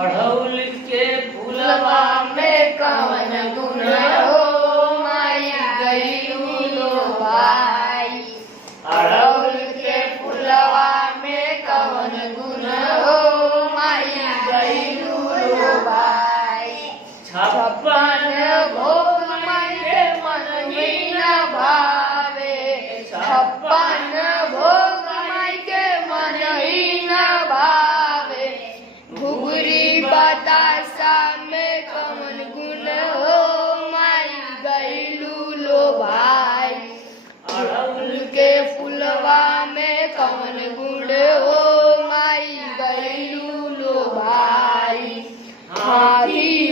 अड़हुल के फूलवा में कवन गुण हो माई गईलू लो भाई। अड़हुल के फूलवा में कवन गुण हो माई गईलू लो भाई। छप्पन भोग माई के मन ही न भावे, छप्पन भोग माई के मन ही न भावे। घुघरी बतासा में कवन गुण हो माई गईलू लो भाई। अड़हुल के फूलवा में कवन गुण हो माई गईलू लो भाई। हाथी